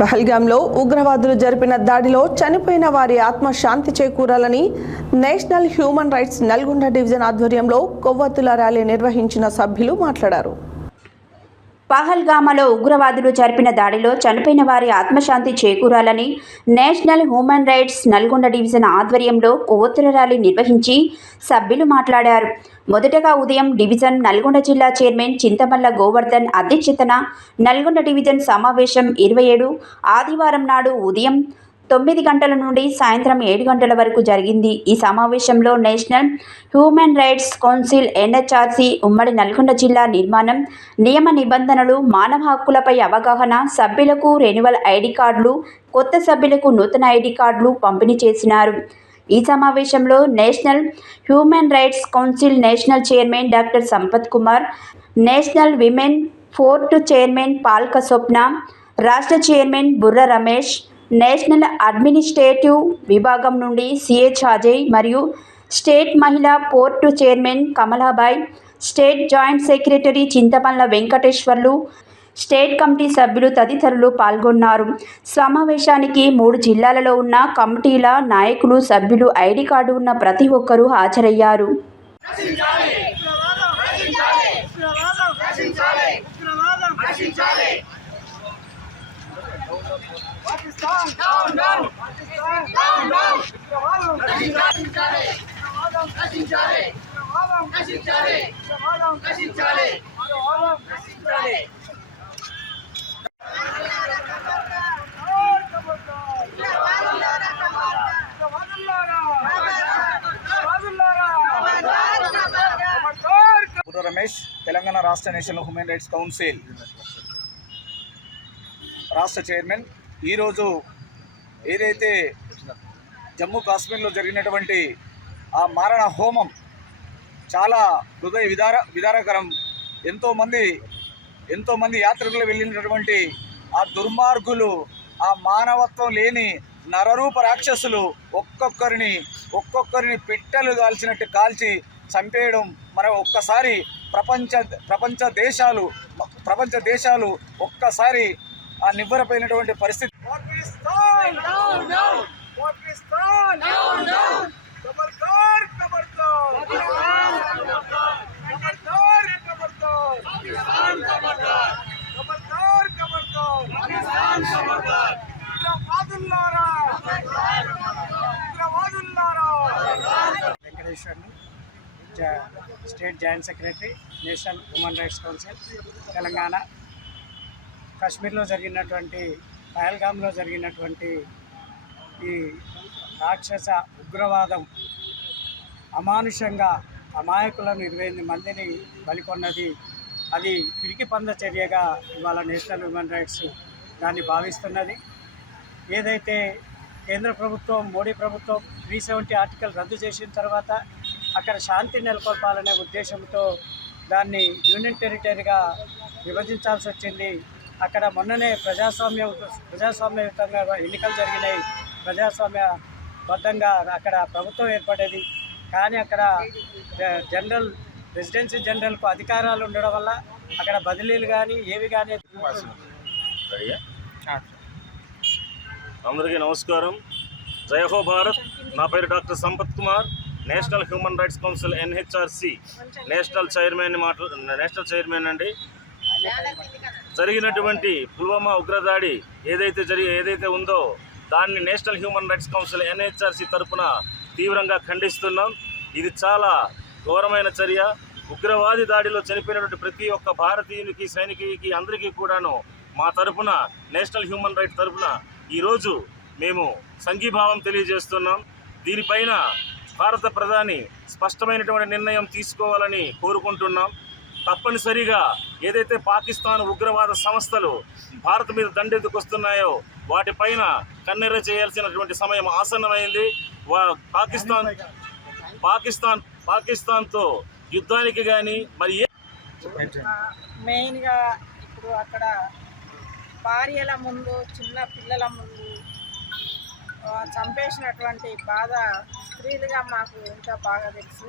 పహల్గామ్లో ఉగ్రవాదులు జరిపిన దాడిలో చనిపోయిన వారి ఆత్మ శాంతి చేకూరాలని national human rights Nalgonda division ఆధ్వర్యంలో కొవ్వొత్తుల ర్యాలీ నిర్వహించిన సభ్యులు మాట్లాడారు. పహల్గామలో ఉగ్రవాదులు జరిపిన దాడిలో చనిపోయిన వారి ఆత్మశాంతి చేకూరాలని national human rights Nalgonda division ఆధ్వర్యంలో కొవ్వొత్తుల ర్యాలీ నిర్వహించి సభ్యులు మాట్లాడారు. మొదటగా ఉదయం డివిజన్ నల్గొండ జిల్లా చైర్మన్ చింతమల్ల గోవర్ధన్ అధ్యక్షతన నల్గొండ డివిజన్ సమావేశం ఇరవై ఏడు ఆదివారం నాడు ఉదయం తొమ్మిది గంటల నుండి సాయంత్రం ఏడు గంటల వరకు జరిగింది. ఈ సమావేశంలో national human rights council NHRC ఉమ్మడి నల్గొండ జిల్లా నిర్మాణం నియమ నిబంధనలు మానవ హక్కులపై అవగాహన సభ్యులకు రెన్యువల్ ఐడి కార్డులు కొత్త సభ్యులకు నూతన ఐడి కార్డులు పంపిణీ చేసినారు. ఈ సమావేశంలో national human rights council national chairman doctor Sampath Kumar national women fort chairman Palka Swapna రాష్ట్ర చైర్మన్ బుర్ర రమేష్ నేషనల్ అడ్మినిస్ట్రేటివ్ విభాగం నుండి సిహెచ్ అజయ్ మరియు స్టేట్ మహిళా port chairman Kamalabai state joint secretary Chintapalla Venkateswarlu state committee సభ్యులు తదితరులు పాల్గొన్నారు. సమావేశానికి మూడు జిల్లాలలో ఉన్న కమిటీల నాయకులు సభ్యులు ఐడి కార్డు ఉన్న ప్రతి ఒక్కరూ హాజరయ్యారు. రక్షించాలి Pakistan down down Pakistan down down నశించాలి నశించాలి నశించాలి నశించాలి నశించాలి రమేష్ తెలంగాణ రాష్ట్ర నేషనల్ హ్యూమన్ రైట్స్ కౌన్సిల్. రాష్ట్ర చైర్మన్ ఈరోజు ఏదైతే జమ్మూ కాశ్మీర్లో జరిగినటువంటి ఆ మారణ హోమం చాలా హృదయ విదార విదారకరం. ఎంతోమంది ఎంతోమంది యాత్రికులు వెళ్ళినటువంటి ఆ దుర్మార్గులు ఆ మానవత్వం లేని నరరూప రాక్షసులు ఒక్కొక్కరిని ఒక్కొక్కరిని పిట్టలు కాల్చినట్టు కాల్చి చంపేయడం మనం ఒక్కసారి ప్రపంచ ప్రపంచ దేశాలు ప్రపంచ దేశాలు ఒక్కసారి ఆ నివ్వరపోయినటువంటి పరిస్థితి. State joint secretary national human rights council Telangana కాశ్మీర్లో జరిగినటువంటి పహల్గామ్లో జరిగినటువంటి ఈ రాక్షస ఉగ్రవాదం అమానుషంగా అమాయకులను ఇరవై ఎనిమిది మందిని బలికొన్నది. అది పిరికి పంద చర్యగా ఇవాళ నేషనల్ హ్యూమన్ రైట్స్ దాన్ని భావిస్తున్నది. ఏదైతే కేంద్ర ప్రభుత్వం మోడీ ప్రభుత్వం త్రీ సెవెంటీ ఆర్టికల్ రద్దు చేసిన తర్వాత అక్కడ శాంతి నెలకొల్పాలనే ఉద్దేశంతో దాన్ని యూనియన్ టెరిటరీగా విభజించాల్సి వచ్చింది. అక్కడ మొన్ననే ప్రజాస్వామ్య ప్రజాస్వామ్యయుతంగా ఎన్నికలు జరిగినాయి. ప్రజాస్వామ్య ప్రజాస్వామ్యబద్ధంగా అక్కడ ప్రభుత్వం ఏర్పడేది. కానీ అక్కడ జనరల్ రెసిడెన్సీ జనరల్కు అధికారాలు ఉండడం వల్ల అక్కడ బదిలీలు కానీ ఏవి కానీ అందరికీ నమస్కారం. జయహో హో భారత్. నా పేరు doctor Sampath Kumar. National human rights council NHRC. National chairman మాట్లా నేషనల్ చైర్మన్ అండి. జరిగినటువంటి పుల్వామా ఉగ్రదాడి ఏదైతే జరిగి ఏదైతే ఉందో దాన్ని national human rights council NHRC తరపున తీవ్రంగా ఖండిస్తున్నాం. ఇది చాలా ఘోరమైన చర్య. ఉగ్రవాది దాడిలో చనిపోయినటువంటి ప్రతి ఒక్క భారతీయునికి సైనికునికి అందరికీ కూడాను మా తరపున నేషనల్ హ్యూమన్ రైట్ తరపున ఈరోజు మేము సంఘీభావం తెలియజేస్తున్నాం. దీనిపైన భారత ప్రధాని స్పష్టమైనటువంటి నిర్ణయం తీసుకోవాలని కోరుకుంటున్నాం. తప్పనిసరిగా ఏదైతే పాకిస్తాన్ ఉగ్రవాద సంస్థలు భారత్ మీద దండెత్తుకొస్తున్నాయో వాటిపైన కన్నెర చేయాల్సినటువంటి సమయం ఆసన్నమైంది. వా పాకిస్తాన్ పాకిస్తాన్ పాకిస్తాన్తో యుద్ధానికి కానీ మరి మెయిన్గా ఇప్పుడు అక్కడ భార్యల ముందు చిన్న పిల్లల ముందు చంపేసినటువంటి బాధ స్త్రీలుగా మాకు ఇంకా బాగా తెలుసు.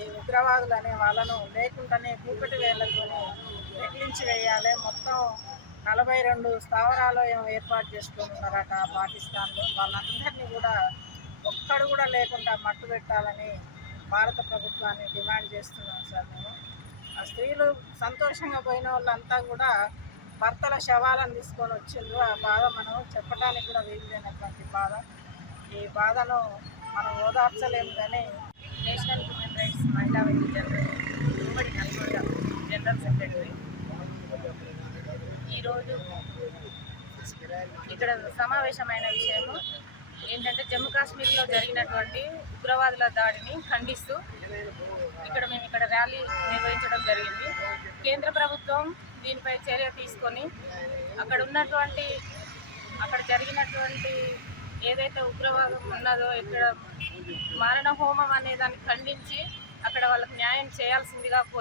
ఈ ఉగ్రవాదులు అనే వాళ్ళను లేకుండానే కూకటి వేళ్ళతోనే నెగ్లించి వేయాలి. మొత్తం నలభై రెండు స్థావరాలయం ఏర్పాటు చేసుకుంటున్నారట పాకిస్తాన్లో. వాళ్ళందరినీ కూడా ఒక్కడు కూడా లేకుండా మట్టు పెట్టాలని భారత ప్రభుత్వాన్ని డిమాండ్ చేస్తున్నాం సార్ మేము. ఆ స్త్రీలు సంతోషంగా పోయిన వాళ్ళంతా కూడా భర్తల శవాలను తీసుకొని వచ్చిండ్రు. ఆ బాధ మనం చెప్పడానికి కూడా వీలు లేనటువంటి బాధ. ఈ బాధను మనం ఓదార్చలేము కానీ నేషనల్ జనరల్. ఉమ్మడి నల్గొండ జనరల్ సెక్రటరీ ఈరోజు ఇక్కడ సమావేశమైన విషయము ఏంటంటే జమ్మూ కాశ్మీర్లో జరిగినటువంటి ఉగ్రవాదుల దాడిని ఖండిస్తూ ఇక్కడ మేము ఇక్కడ ర్యాలీ నిర్వహించడం జరిగింది. కేంద్ర ప్రభుత్వం దీనిపై చర్య తీసుకొని అక్కడ ఉన్నటువంటి అక్కడ జరిగినటువంటి ఏదైతే ఉగ్రవాదం ఉన్నదో ఇక్కడ మారణ హోమం అనే దాన్ని ఖండించి అక్కడ వాళ్ళకి న్యాయం చేయాల్సిందిగా కోరు